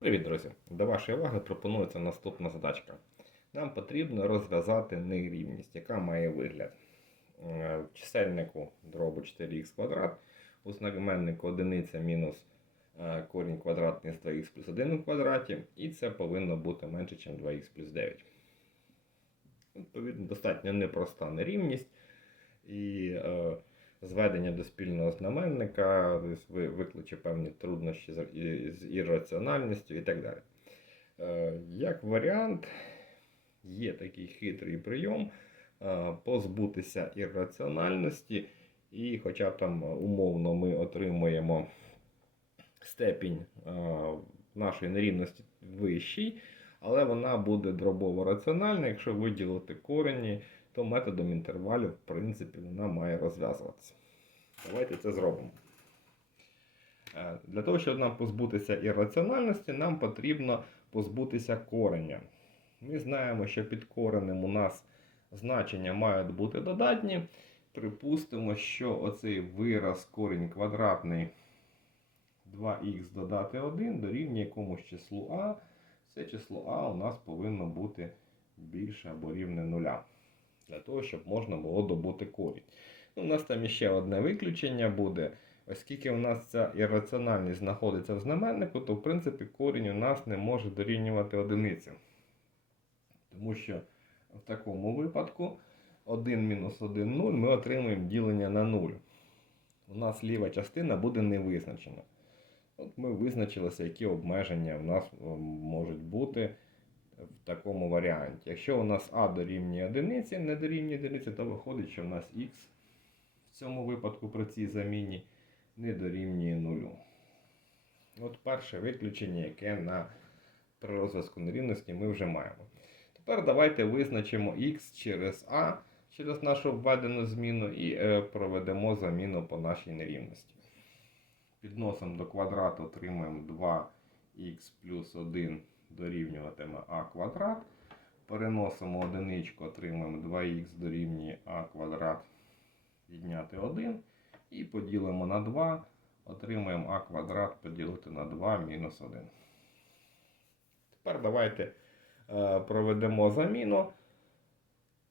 Привіт, друзі! До вашої уваги пропонується наступна задачка. Нам потрібно розв'язати нерівність, яка має вигляд. Е, В чисельнику дробу 4х квадрат, у знаменнику одиниця мінус е, корінь квадратний з 2х плюс 1 у квадраті, і це повинно бути менше, ніж 2х плюс 9. Відповідно, достатньо непроста нерівність. І е, зведення до спільного знаменника викличе певні труднощі з, ірраціональністю і так далі. Е, Як варіант, є такий хитрий прийом е, позбутися ірраціональності, і хоча там умовно ми отримуємо степінь е, нашої нерівності вищий, але вона буде дробово раціональна, якщо виділити корені то методом інтервалів, в принципі, вона має розв'язуватися. Давайте це зробимо. Е, Для того, щоб нам позбутися ірраціональності, нам потрібно позбутися кореня. Ми знаємо, що під коренем у нас значення мають бути додатні. Припустимо, що оцей вираз корінь квадратний 2х додати 1 дорівнює якомусь числу а. Це число а у нас повинно бути більше або рівне нуля для того, щоб можна було добути корінь. Ну, у нас там іще одне виключення буде. Оскільки у нас ця ірраціональність знаходиться в знаменнику, то в принципі корінь у нас не може дорівнювати одиниці. Тому що в такому випадку 1 мінус 1 0 ми отримуємо ділення на 0. У нас ліва частина буде не визначена. От ми визначилися, які обмеження в нас можуть бути в такому варіанті. Якщо у нас А дорівнює одиниці, не дорівнює одиниці, то виходить, що в нас Х в цьому випадку при цій заміні не дорівнює нулю. От перше виключення, яке на при розв'язку нерівності ми вже маємо. Тепер давайте визначимо Х через А через нашу введену зміну і е, проведемо заміну по нашій нерівності. Підносимо до квадрату, отримаємо 2х плюс 1 дорівнюватиме а квадрат. Переносимо одиничку, отримаємо 2х дорівнює а квадрат відняти 1. І поділимо на 2, отримаємо а квадрат поділити на 2 мінус 1. Тепер давайте е, проведемо заміну.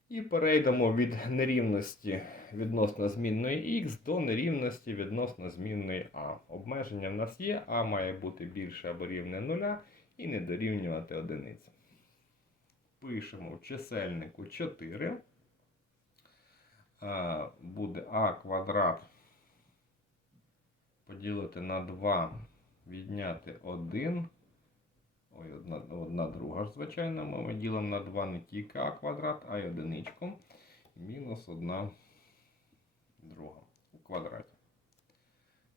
І перейдемо від нерівності відносно змінної х до нерівності відносно змінної а. Обмеження в нас є, а має бути більше або рівне 0 і не дорівнювати одиниці. Пишемо в чисельнику 4. Е, Буде а квадрат поділити на 2, відняти 1. Ой, одна, одна друга ж, звичайно, ми ділимо на 2 не тільки а квадрат, а й одиничку. Мінус 1 друга у квадраті.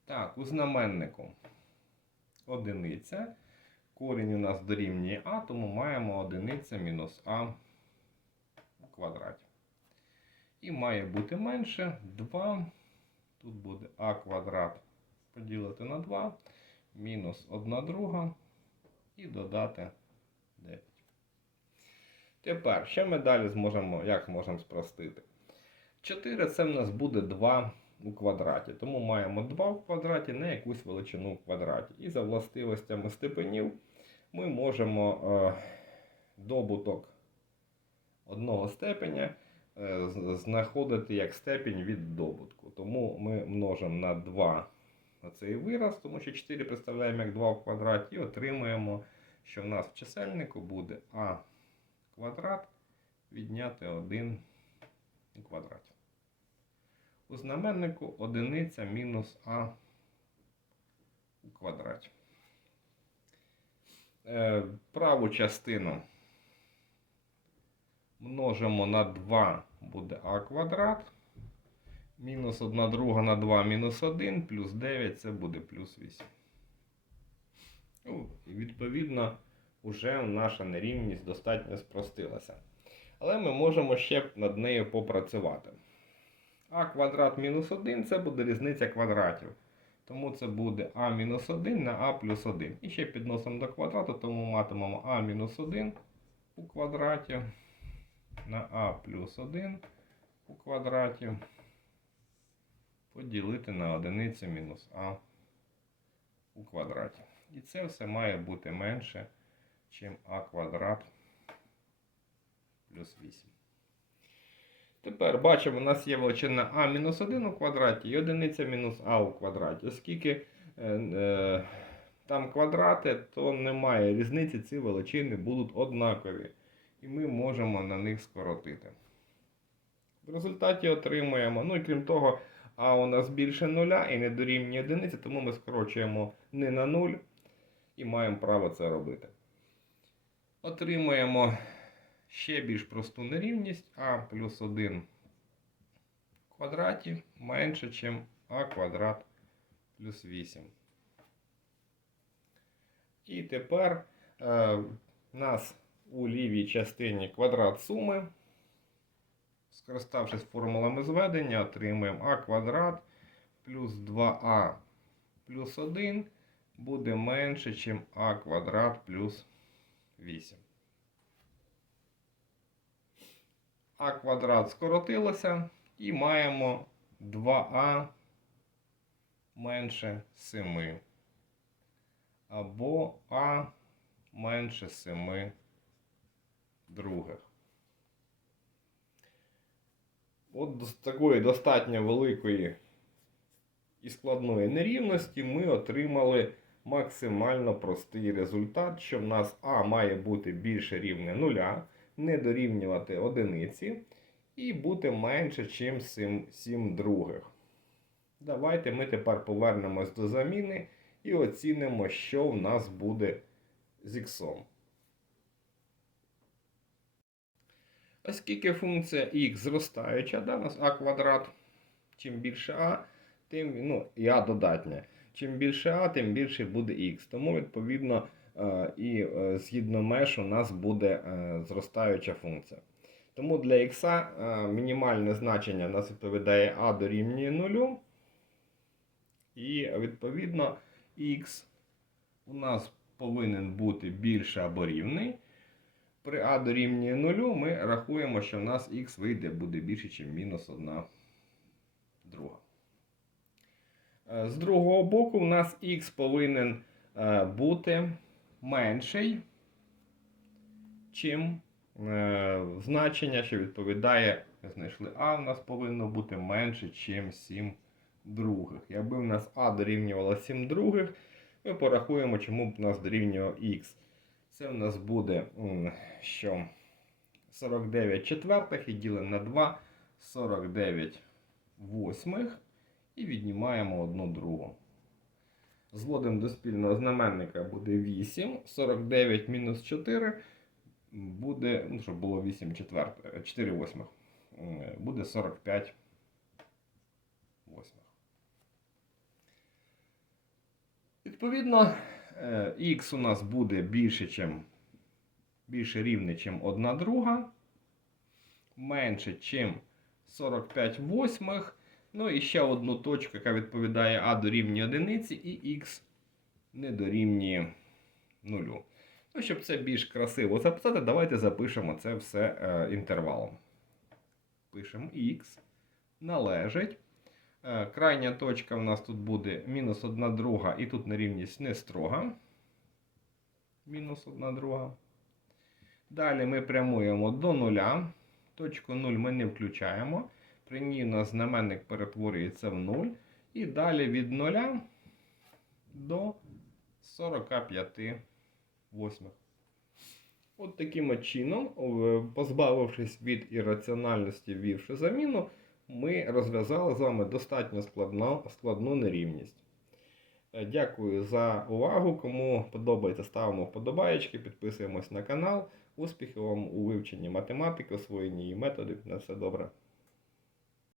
Так, у знаменнику одиниця. Корінь у нас дорівнює а, тому маємо одиниця мінус а у квадраті. І має бути менше 2. Тут буде а квадрат поділити на 2, мінус 1 друга і додати 9. Тепер, що ми далі зможемо, як можемо спростити? 4 це в нас буде 2 у квадраті. Тому маємо 2 в квадраті на якусь величину в квадраті. І за властивостями степенів ми можемо е, добуток одного степеня е, знаходити як степінь від добутку. Тому ми множимо на 2 оцей вираз, тому що 4 представляємо як 2 в квадраті, і отримуємо, що в нас в чисельнику буде а квадрат відняти 1 у квадраті. У знаменнику одиниця мінус а у квадраті. Е, праву частину множимо на 2 буде а квадрат. Мінус 1 друга на 2 мінус 1, плюс 9 це буде плюс 8. Ну, і відповідно, вже наша нерівність достатньо спростилася. Але ми можемо ще над нею попрацювати. А квадрат мінус 1 це буде різниця квадратів. Тому це буде А-1 на а плюс 1. І ще підносимо до квадрату, тому матимемо А-1 у квадраті на а плюс 1 у квадраті поділити на одиницю мінус а у квадраті. І це все має бути менше, ніж а квадрат плюс 8. Тепер бачимо, у нас є величина а мінус 1 у квадраті і одиниця мінус а у квадраті. Оскільки е, е, там квадрати, то немає різниці, ці величини будуть однакові. І ми можемо на них скоротити. В результаті отримуємо, ну і крім того, а у нас більше нуля і не дорівнює одиниці, тому ми скорочуємо не на 0 і маємо право це робити. Отримуємо ще більш просту нерівність а плюс 1 в квадраті менше, ніж а квадрат плюс 8. І тепер е, у нас у лівій частині квадрат суми. Скориставшись формулами зведення, отримаємо а квадрат плюс 2а плюс 1 буде менше, ніж а квадрат плюс 8. А квадрат скоротилося і маємо 2а менше 7. Або а менше 7 других. От з такої достатньо великої і складної нерівності ми отримали максимально простий результат, що в нас А має бути більше рівне нуля, не дорівнювати одиниці і бути менше, ніж 7, 7 других. Давайте ми тепер повернемось до заміни і оцінимо, що в нас буде з іксом. Оскільки функція x зростаюча, да, у нас а квадрат, чим більше а, тим ну, і а додатня. Чим більше а, тим більше буде х. Тому, відповідно, і е, згідно меж у нас буде е, зростаюча функція. Тому для х мінімальне значення у нас відповідає а дорівнює 0. І відповідно х у нас повинен бути більше або рівний. При а дорівнює 0 ми рахуємо, що в нас х вийде буде більше, ніж мінус 1 друга. Е, З другого боку, у нас х повинен е, бути менший, чим е, значення, що відповідає, знайшли а, у нас повинно бути менше, ніж 7 других. Якби у нас а дорівнювало 7 других, ми порахуємо, чому б у нас дорівнював х. Це у нас буде, що 49 четвертих і ділимо на 2, 49 восьмих і віднімаємо одну другу. Зводимо до спільного знаменника буде 8, 49 мінус 4 буде, ну, щоб було 8 четвертих, 4 восьмих, буде 45 восьмих. Відповідно, е, х у нас буде більше, чим, більше рівне, ніж 1 друга, менше, ніж 45 восьмих. Ну і ще одну точку, яка відповідає А дорівнює одиниці, і х не дорівнює нулю. Ну, щоб це більш красиво записати, давайте запишемо це все е, інтервалом. Пишемо х належить. Е, Крайня точка в нас тут буде мінус 1 друга, і тут нерівність не строга. Мінус 1 друга. Далі ми прямуємо до нуля. Точку 0 ми не включаємо. При знаменник перетворюється в 0. І далі від 0 до 45 восьмих. От таким чином, е, позбавившись від ірраціональності, ввівши заміну, ми розв'язали з вами достатньо складну, складну нерівність. Е, Дякую за увагу. Кому подобається, ставимо вподобаєчки, підписуємось на канал. Успіхів вам у вивченні математики, освоєнні її методів. На все добре.